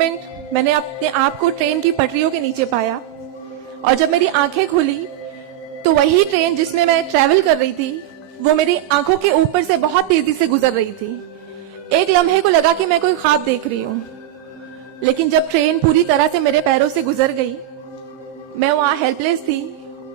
Moment मैंने अपने आप को ट्रेन की पटरियों के नीचे पाया, और जब मेरी आंखें खुली तो वही ट्रेन जिसमें मैं ट्रैवल कर रही थी वो मेरी आंखों के ऊपर से बहुत तेजी से गुजर रही थी। एक लम्हे को लगा कि मैं कोई ख्वाब देख रही हूं, लेकिन जब ट्रेन पूरी तरह से मेरे पैरों से गुजर गई, मैं वहां हेल्पलेस थी।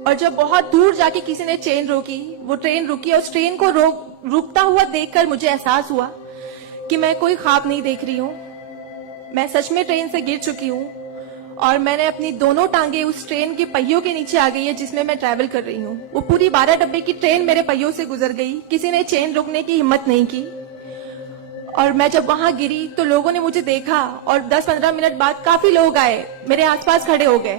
और जब बहुत दूर जाके किसी ने ट्रेन रोकी, वो ट्रेन रुकी, और उस ट्रेन को रुकता हुआ देखकर मुझे एहसास हुआ कि मैं कोई ख्वाब नहीं देख रही हूं, मैं सच में ट्रेन से गिर चुकी हूं, और मैंने अपनी दोनों टांगे उस ट्रेन के पहियों के नीचे आ गई है जिसमें मैं ट्रैवल कर रही हूँ। वो पूरी 12 डब्बे की ट्रेन मेरे पहियों से गुजर गई, किसी ने ट्रेन रोकने की हिम्मत नहीं की। और मैं जब वहां गिरी तो लोगों ने मुझे देखा, और 10-15 मिनट बाद काफी लोग आए, मेरे आसपास खड़े हो गए।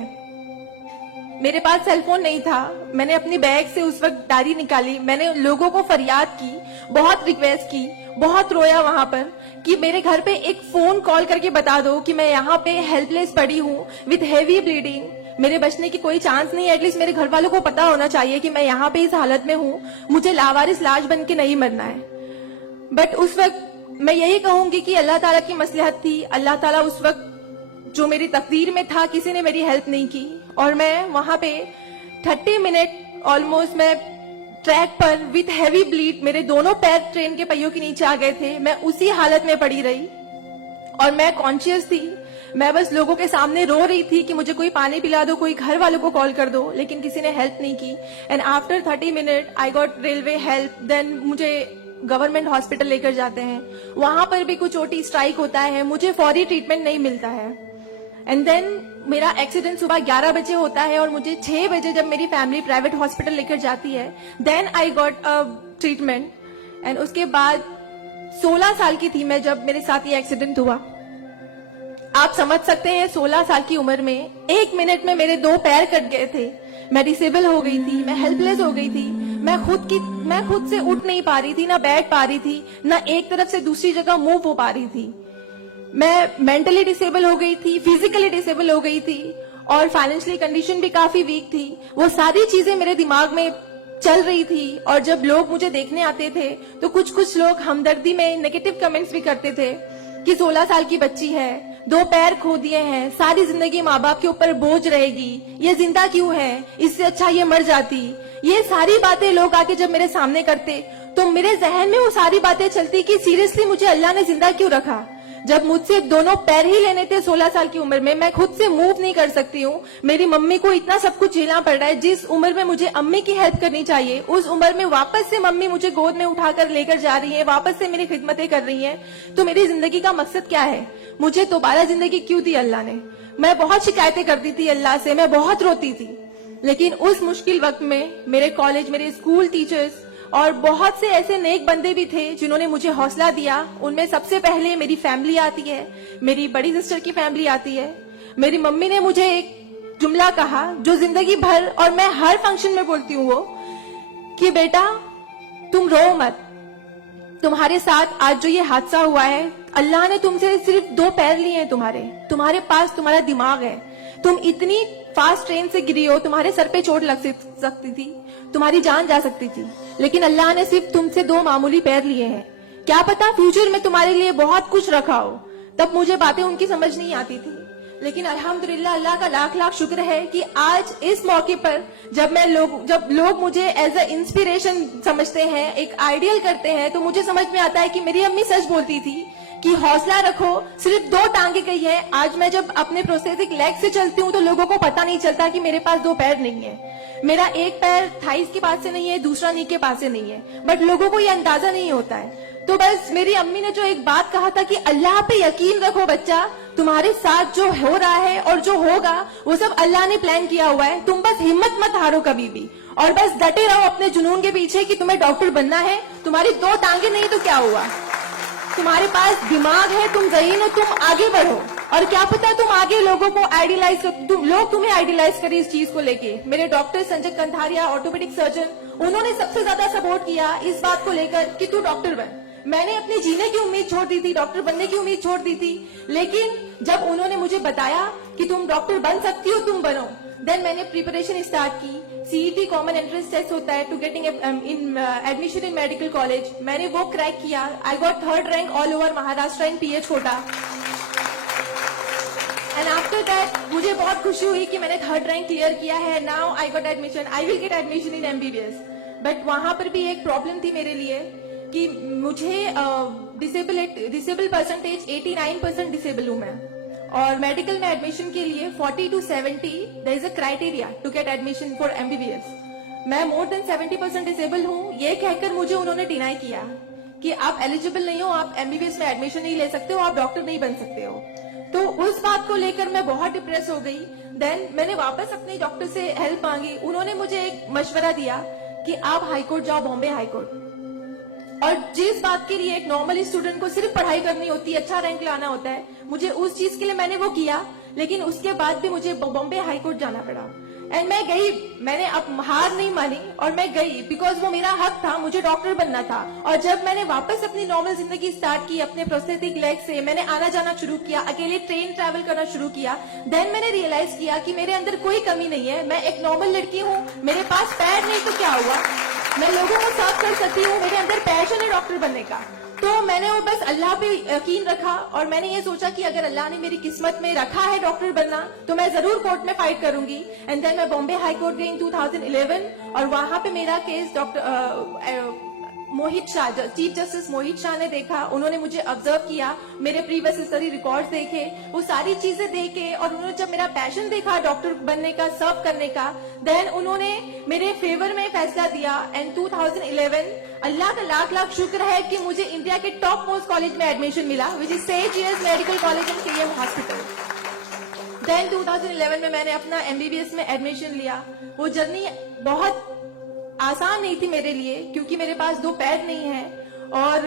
मेरे पास सेलफोन नहीं था, मैंने अपनी बैग से उस वक्त डायरी निकाली, मैंने लोगों को फरियाद की, बहुत रिक्वेस्ट की, बहुत रोया वहां पर कि मेरे घर पे एक फोन कॉल करके बता दो कि मैं यहाँ पे हेल्पलेस पड़ी हूँ विथ हेवी ब्लीडिंग, मेरे बचने की कोई चांस नहीं है। एटलीस्ट मेरे घर वालों को पता होना चाहिए कि मैं यहाँ पे इस हालत में हूँ, मुझे लावारिस लाश बन के नहीं मरना है। बट उस वक्त मैं यही कहूंगी कि अल्लाह ताला की मसलहत थी। अल्लाह ताला उस वक्त जो मेरी तकदीर में था, किसी ने मेरी हेल्प नहीं की, और मैं वहां पे 30 मिनट ऑलमोस्ट मैं ट्रैक पर विथ हैवी ब्लीड, मेरे दोनों पैर ट्रेन के पहियों के नीचे आ गए थे, मैं उसी हालत में पड़ी रही, और मैं कॉन्शियस थी। मैं बस लोगों के सामने रो रही थी कि मुझे कोई पानी पिला दो, कोई घर वालों को कॉल कर दो, लेकिन किसी ने हेल्प नहीं की। And after 30 minute I got railway help, then मुझे गवर्नमेंट हॉस्पिटल लेकर जाते हैं, वहां पर भी कुछ ओटी स्ट्राइक होता है, मुझे फौरी ट्रीटमेंट नहीं मिलता है। एंड देन मेरा एक्सीडेंट सुबह 11 बजे होता है, और मुझे 6 बजे जब मेरी फैमिली प्राइवेट हॉस्पिटल लेकर जाती है, then I got a treatment. And उसके बाद 16 साल की थी मैं जब मेरे साथ ये एक्सीडेंट हुआ। आप समझ सकते हैं 16 साल की उम्र में 1 मिनट में मेरे 2 पैर कट गए थे, मैं डिसेबल हो गई थी, मैं हेल्पलेस हो गई थी, मैं खुद से उठ नहीं पा रही थी, ना बैठ पा रही थी, ना एक तरफ से दूसरी जगह मूव हो पा रही थी। मैं मेंटली डिसेबल हो गई थी, फिजिकली डिसेबल हो गई थी, और फाइनेंशियली कंडीशन भी काफी वीक थी। वो सारी चीजें मेरे दिमाग में चल रही थी, और जब लोग मुझे देखने आते थे तो कुछ लोग हमदर्दी में नेगेटिव कमेंट्स भी करते थे कि 16 साल की बच्ची है, 2 पैर खो दिए हैं, सारी जिंदगी माँ बाप के ऊपर बोझ रहेगी, ये जिंदा क्यों है, इससे अच्छा ये मर जाती। ये सारी बातें लोग आके जब मेरे सामने करते तो मेरे जहन में वो सारी बातें चलती कि सीरियसली मुझे अल्लाह ने जिंदा क्यों रखा, जब मुझसे दोनों पैर ही लेने थे 16 साल की उम्र में, मैं खुद से मूव नहीं कर सकती हूँ, मेरी मम्मी को इतना सब कुछ झेलना पड़ रहा है। जिस उम्र में मुझे अम्मी की हेल्प करनी चाहिए, उस उम्र में वापस से मम्मी मुझे गोद में उठाकर लेकर जा रही है, वापस से मेरी खिदमतें कर रही है। तो मेरी जिंदगी का मकसद क्या है, मुझे दोबारा जिंदगी क्यों दी अल्लाह ने। मैं बहुत शिकायतें करती थी अल्लाह से, मैं बहुत रोती थी, लेकिन उस मुश्किल वक्त में मेरे कॉलेज, मेरे स्कूल टीचर्स और बहुत से ऐसे नेक बंदे भी थे जिन्होंने मुझे हौसला दिया। उनमें सबसे पहले मेरी फैमिली आती है, मेरी बड़ी सिस्टर की फैमिली आती है। मेरी मम्मी ने मुझे एक जुमला कहा जो जिंदगी भर, और मैं हर फंक्शन में बोलती हूँ, वो कि बेटा तुम रो मत, तुम्हारे साथ आज जो ये हादसा हुआ है, अल्लाह ने तुमसे सिर्फ 2 पैर लिए हैं, तुम्हारे पास तुम्हारा दिमाग है, तुम इतनी फास्ट ट्रेन से गिरी हो, तुम्हारे सर पे चोट लग सकती थी, तुम्हारी जान जा सकती थी, लेकिन अल्लाह ने सिर्फ तुमसे 2 मामूली पैर लिए हैं। क्या पता फ्यूचर में तुम्हारे लिए बहुत कुछ रखा हो। तब मुझे बातें उनकी समझ नहीं आती थी, लेकिन अल्हम्दुलिल्लाह अल्लाह का लाख लाख शुक्र है कि आज इस मौके पर जब लोग मुझे एज अ इंस्पिरेशन समझते हैं, एक आइडियल करते हैं, तो मुझे समझ में आता है कि मेरी अम्मी सच बोलती थी कि हौसला रखो, सिर्फ 2 टांगे गई है। आज मैं जब अपने प्रोस्थेटिक लेग से चलती हूँ तो लोगों को पता नहीं चलता कि मेरे पास 2 पैर नहीं है, मेरा एक पैर थाइस के पास से नहीं है, दूसरा नी के पास से नहीं है, बट लोगों को ये अंदाजा नहीं होता है। तो बस मेरी अम्मी ने जो एक बात कहा था कि अल्लाह पे यकीन रखो बच्चा, तुम्हारे साथ जो हो रहा है और जो होगा वो सब अल्लाह ने प्लान किया हुआ है, तुम बस हिम्मत मत हारो कभी भी, और बस डटे रहो अपने जुनून के पीछे कि तुम्हें डॉक्टर बनना है। तुम्हारी 2 टांगे नहीं तो क्या हुआ, तुम्हारे पास दिमाग है, तुम ज़हीन हो, तुम आगे बढ़ो। और क्या पता तुम आगे लोगों को आइडियलाइज कर, लोग तुम्हें आइडियलाइज करें इस चीज को लेके। मेरे doctor Sanjay Kantharia, orthopaedic surgeon, उन्होंने सबसे ज्यादा सपोर्ट किया इस बात को लेकर कि तू डॉक्टर बन। मैंने अपने जीने की उम्मीद छोड़ दी थी, डॉक्टर बनने की उम्मीद छोड़ दी थी, लेकिन जब उन्होंने मुझे बताया कि तुम डॉक्टर बन सकती हो, तुम बनो, देन मैंने प्रिपरेशन स्टार्ट की। सीईटी कॉमन एंट्रेंस टेस्ट होता है to getting admission in medical college, मैंने वो क्रैक किया। I got 3rd rank all over Maharashtra in PH quota. After that मुझे बहुत खुशी हुई कि मैंने 3rd रैंक क्लियर किया है. Now I got admission, I will get admission in MBBS. But वहां पर भी एक प्रॉब्लम थी मेरे लिए कि मुझे डिसेबल परसेंटेज 89% डिसेबल हूं मैं, और मेडिकल में एडमिशन के लिए 40 to 70 there is a criteria to get admission for MBBS. मैं मोर देन 70% डिसेबल हूं. ये कहकर मुझे उन्होंने डिनाई किया कि आप एलिजिबल नहीं हो, आप MBBS में एडमिशन नहीं ले सकते हो, आप डॉक्टर नहीं बन सकते हो. तो उस बात को लेकर मैं बहुत डिप्रेस हो गई. देन मैंने वापस अपने डॉक्टर से हेल्प मांगी. उन्होंने मुझे एक मशवरा दिया कि आप हाईकोर्ट जाओ, बॉम्बे हाईकोर्ट. और जिस बात के लिए एक नॉर्मल स्टूडेंट को सिर्फ पढ़ाई करनी होती है, अच्छा रैंक लाना होता है, मुझे उस चीज के लिए मैंने वो किया. लेकिन उसके बाद भी मुझे बॉम्बे हाईकोर्ट जाना पड़ा. एंड मैं गई, मैंने अब हार नहीं मानी और मैं गई बिकॉज वो मेरा हक था, मुझे डॉक्टर बनना था. और जब मैंने वापस अपनी नॉर्मल जिंदगी स्टार्ट की अपने प्रोस्थेटिक लेग से, मैंने आना जाना शुरू किया, अकेले ट्रेन ट्रैवल करना शुरू किया. देन मैंने रियलाइज किया कि मेरे अंदर कोई कमी नहीं है. मैं एक नॉर्मल लड़की हूँ, मेरे पास पैर नहीं तो क्या हुआ, मैं लोगों को सर्व कर सकती हूँ, मेरे अंदर पैशन है डॉक्टर बनने का. तो मैंने वो बस अल्लाह पे यकीन रखा और मैंने ये सोचा कि अगर अल्लाह ने मेरी किस्मत में रखा है डॉक्टर बनना तो मैं जरूर कोर्ट में फाइट करूंगी. एंड देन मैं बॉम्बे हाई कोर्ट गई इन 2011 और वहां पे मेरा केस डॉक्टर मोहित शाह, चीफ जस्टिस मोहित शाह ने देखा. उन्होंने मुझे ऑब्जर्व किया, मेरे प्रीवियस हिस्टरी रिकॉर्ड्स देखे, वो सारी चीजें देखे, और उन्होंने जब मेरा पैशन देखा डॉक्टर बनने का, सर्व करने का, देन उन्होंने मेरे फेवर में फैसला दिया. एंड 2011 अल्लाह का लाख लाख शुक्र है कि मुझे इंडिया के टॉप मोस्ट कॉलेज में एडमिशन मिला, which is Seth GS medical college and KM hospital. Then 2011 में मैंने अपना MBBS में एडमिशन लिया. वो जर्नी बहुत आसान नहीं थी मेरे लिए क्योंकि मेरे पास 2 पैर नहीं है. और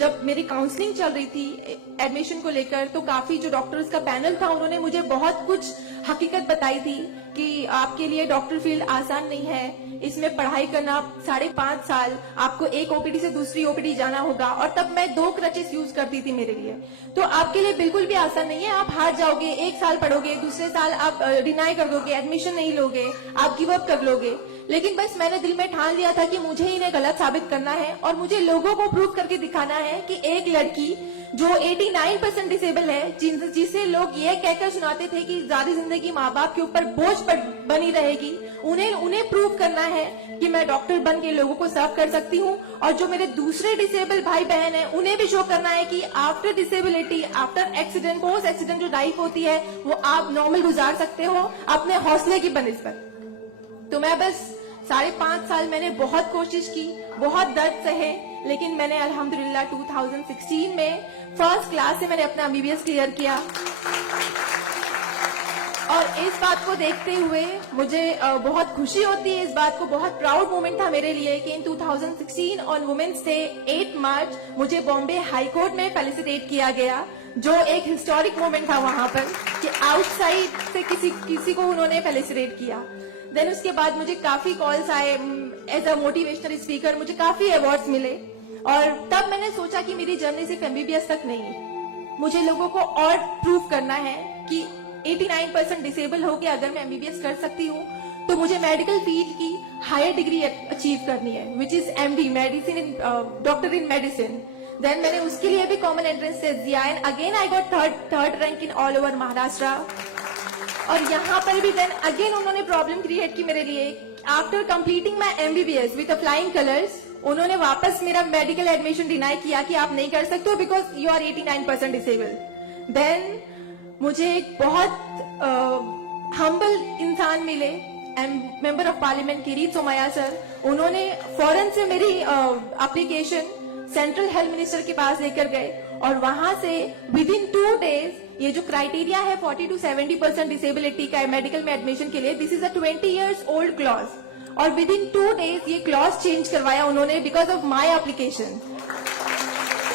जब मेरी काउंसलिंग चल रही थी एडमिशन को लेकर तो काफी जो डॉक्टर्स का पैनल था उन्होंने मुझे बहुत कुछ हकीकत बताई थी कि आपके लिए डॉक्टर फील्ड आसान नहीं है, इसमें पढ़ाई करना 5.5 साल, आपको एक OPD से दूसरी OPD जाना होगा. और तब मैं 2 क्रचेस यूज करती थी मेरे लिए. तो आपके लिए बिल्कुल भी आसान नहीं है, आप हार जाओगे, 1 साल पढ़ोगे, दूसरे साल आप डिनाई कर दोगे, एडमिशन नहीं लोगे, आप गिव अप कर लोगे. लेकिन बस मैंने दिल में ठान लिया था कि मुझे इन्हें गलत साबित करना है और मुझे लोगों को प्रूव करके दिखाना है कि एक लड़की जो 89% डिसेबल है, जिसे लोग ये कहकर सुनाते थे कि सारी जिंदगी माँ बाप के ऊपर बोझ बनी रहेगी, उन्हें प्रूव करना है कि मैं डॉक्टर बन के लोगों को सर्व कर सकती हूँ. और जो मेरे दूसरे डिसेबल भाई बहन हैं उन्हें भी शो करना है कि after disability, after accident, post accident जो लाइफ होती है वो आप नॉर्मल गुजार सकते हो अपने हौसले की बनिस्बत. तो मैं बस 5.5 साल मैंने बहुत कोशिश की, बहुत दर्द सहे, लेकिन मैंने अल्हम्दुलिल्लाह 2016 में फर्स्ट क्लास से मैंने अपना MBBS क्लियर किया. और इस बात को देखते हुए मुझे बहुत खुशी होती है, इस बात को बहुत प्राउड मोमेंट था मेरे लिए कि इन 2016 ऑन वुमेन्स डे 8 मार्च मुझे बॉम्बे हाई कोर्ट में फेलिसिटेट किया गया, जो एक हिस्टोरिक मोमेंट था वहां पर कि आउटसाइड से किसी को उन्होंने फेलिसिटेट किया. देन उसके बाद मुझे काफी कॉल्स आए एज अ मोटिवेशनल स्पीकर, मुझे काफी अवार्ड्स मिले. और तब मैंने सोचा कि मेरी जर्नी सिर्फ MBBS तक नहीं, मुझे लोगों को और प्रूव करना है कि 89% डिसेबल हो गया अगर मैं MBBS कर सकती हूँ तो मुझे मेडिकल फील्ड की हायर डिग्री अचीव करनी है, which is MD, medicine in doctor in medicine. Then मैंने उसके लिए भी कॉमन एंट्रेंस टेस्ट दिया and again I got third rank in all over Maharashtra. और यहाँ पर भी देन अगेन उन्होंने प्रॉब्लम क्रिएट की मेरे लिए. After completing my MBBS with flying colours, उन्होंने वापस मेरा मेडिकल एडमिशन डिनाई किया कि आप नहीं कर सकते हो because you are 89% disable. Then मुझे एक बहुत हम्बल इंसान मिले, member of parliament Kirit Somaiya sir. उन्होंने फौरन से मेरी एप्लीकेशन सेंट्रल हेल्थ मिनिस्टर के पास लेकर गए और वहां से विद इन 2 days ये जो क्राइटेरिया है 40 to 70% डिसेबिलिटी का मेडिकल में एडमिशन के लिए, this is a 20 years old clause, और विद इन 2 days ये क्लॉज चेंज करवाया उन्होंने बिकॉज ऑफ माई एप्लीकेशन.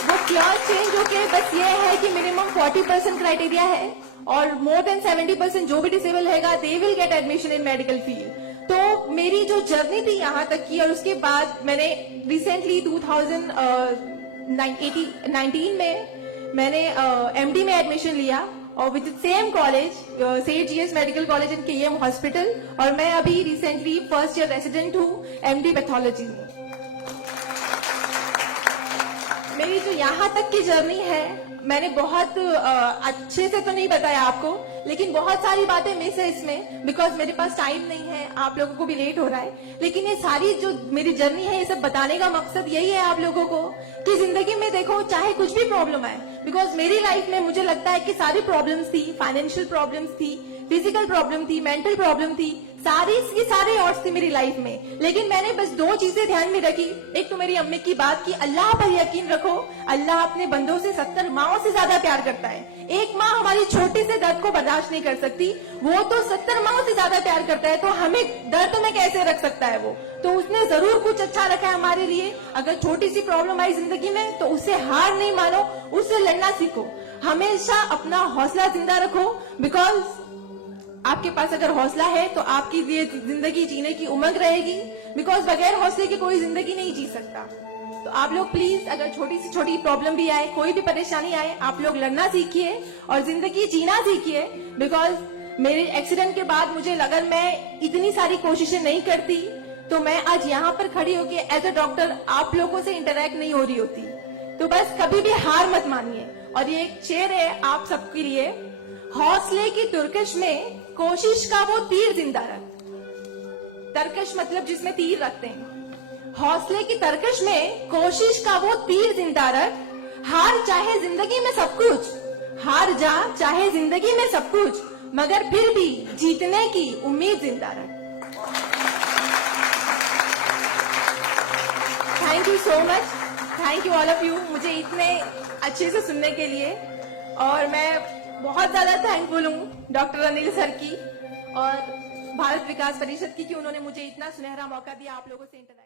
वो क्लॉज चेंज होके बस ये है कि मिनिमम 40% क्राइटेरिया है और मोर देन 70% जो भी डिसेबल रहेगा they will get admission in medical field. तो मेरी जो जर्नी थी यहाँ तक की, और उसके बाद मैंने रिसेंटली 2019 में मैंने MD में एडमिशन लिया और विद सेम कॉलेज सेठ GS medical college and KM hospital, और मैं अभी रिसेंटली फर्स्ट ईयर रेसिडेंट हूँ MD पैथोलॉजी में. मेरी जो यहाँ तक की जर्नी है मैंने बहुत अच्छे से तो नहीं बताया आपको, लेकिन बहुत सारी बातें मिस है इसमें, बिकॉज मेरे पास टाइम नहीं है, आप लोगों को भी लेट हो रहा है। लेकिन ये सारी जो मेरी जर्नी है, ये सब बताने का मकसद यही है आप लोगों को कि जिंदगी में देखो चाहे कुछ भी प्रॉब्लम आए, बिकॉज मेरी लाइफ में मुझे लगता है कि सारी प्रॉब्लम्स थी, फाइनेंशियल प्रॉब्लम्स थी, फिजिकल प्रॉब्लम थी, मेंटल प्रॉब्लम थी, सारी की सारी ऑड्स थी मेरी लाइफ में। लेकिन मैंने बस 2 चीजें ध्यान में रखी। एक तो मेरी अम्मी की बात की, अल्लाह पर यकीन रखो, अल्लाह अपने बंदों से 70 माओं से ज्यादा प्यार करता है। एक माँ हमारी छोटे से दर्द को बर्दाश्त नहीं कर सकती, वो तो 70 माओं से ज्यादा प्यार करता है, तो हमें दर्द में कैसे रख सकता है वो। तो उसने जरूर कुछ अच्छा रखा है हमारे लिए। अगर छोटी सी प्रॉब्लम आई जिंदगी में तो उससे हार नहीं मानो, उससे लड़ना सीखो, हमेशा अपना हौसला जिंदा रखो, बिकॉज आपके पास अगर हौसला है तो आपकी ये जिंदगी जीने की उमंग रहेगी, बिकॉज बगैर हौसले के कोई जिंदगी नहीं जी सकता। तो आप लोग प्लीज, अगर छोटी से छोटी प्रॉब्लम भी आए, कोई भी परेशानी आए, आप लोग लड़ना सीखिए और जिंदगी जीना सीखिए। बिकॉज मेरे एक्सीडेंट के बाद मुझे लगा मैं इतनी सारी कोशिशें नहीं करती तो मैं आज यहाँ पर खड़ी होकर एज अ डॉक्टर आप लोगों से इंटरेक्ट नहीं हो रही होती। तो बस कभी भी हार मत मानिए। और ये एक शेर है आप सबके लिए, हौसले की तुर्कश में कोशिश का वो तीर जिंदा रख। तरकश मतलब जिसमें तीर रखते हैं। हौसले की तरकश में कोशिश का वो तीर जिंदा रख, हार चाहे जिंदगी में सब कुछ, हार जा चाहे जिंदगी में सब कुछ, मगर फिर भी जीतने की उम्मीद जिंदा रख। Thank you so much, thank you all of you, मुझे इतने अच्छे से सुनने के लिए। और मैं बहुत ज्यादा थैंकफुल हूँ डॉक्टर अनिल सर की और भारत विकास परिषद की कि उन्होंने मुझे इतना सुनहरा मौका दिया आप लोगों से इंटरेक्ट